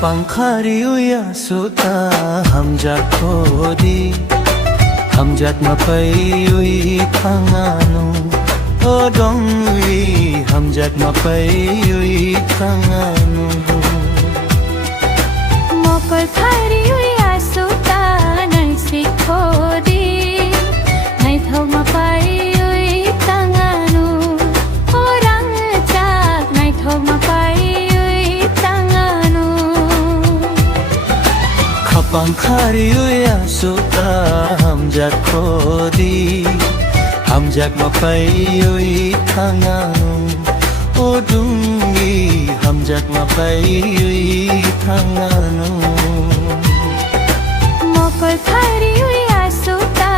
Kapangkari uya suta hamjat kodi hamjat mapai ui thanganu odong ui hamjat mapai ui thanganu mokol khari uya suta nai sikhodi nai thau mapai ui thanganu orang chak nai thau mapai Kapangkari uya suta hamjat kodi hamjat mapai ui thanganu odungi hamjat mapai ui thanganu mokol khari uya suta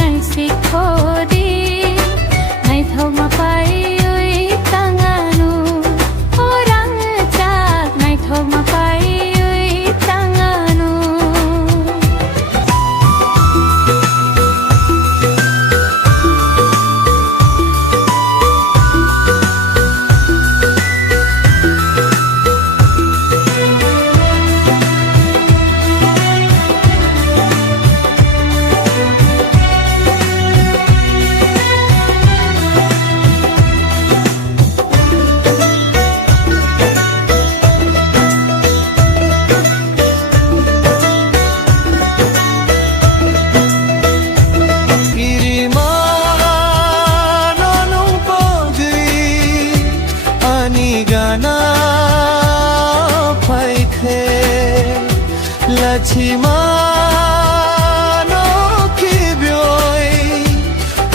nai sikhodi nai thau mapai ui thanganu orang chak nai thau mapai Lachimano kibyoi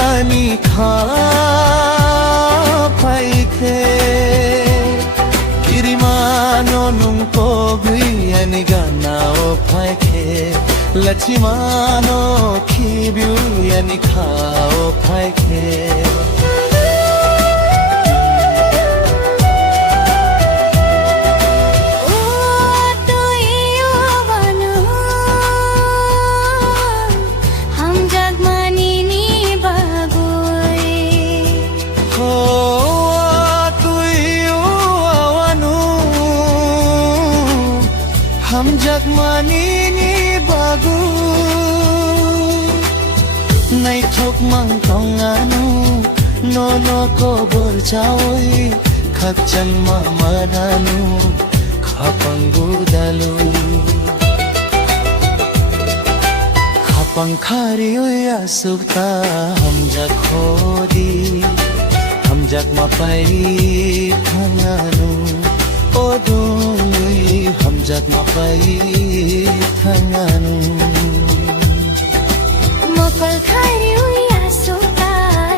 ani kha paithe kirimano nungpogui ani gana o phaikhe Lachimano kibyoi ani kha o phaikhe Hamjat manini bagu nai thok mang tonganu nono ko borchawai khakchan ma madanu khapangu dalu Kapangkari uya suta hamjat khodi hamjat mapai thanganu odungi hamjat mapai thanganu mokol khari uya suta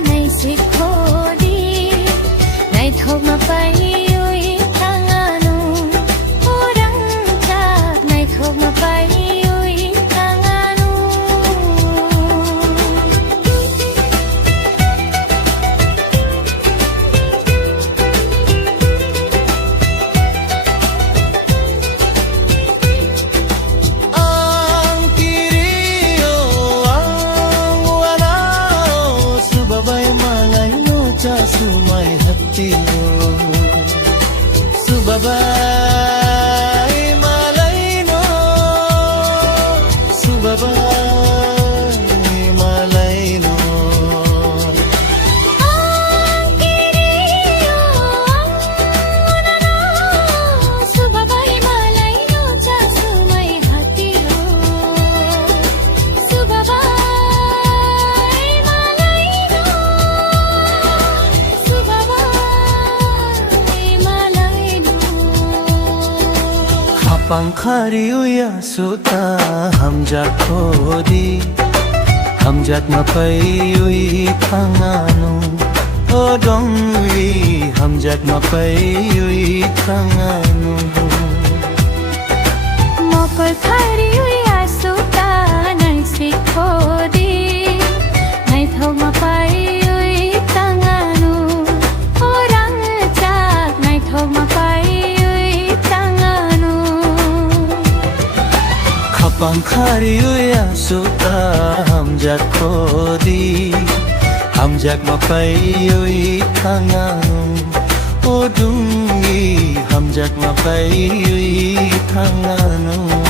nai sikhodi nai thau mapai ui thanganu orang chak nai thau mapai ui thanganu Sumai hatimu Subabai malaino Subabai malaino Angkiriyo angunana Subabai malaino cha sumai hatiyo Subabai malaino Kapangkari uya suta hamjat kodi hamjat mapai ui thanganu odong ui hamjat mapai ui thanganu mokol khari uya suta nai sikhodi nai thau mapai ui thanganu orang chak nai thau mapai Kapangkari uya suta hamjat kodi hamjat mapai ui thanganu odungi hamjat hamjak mapai tanganu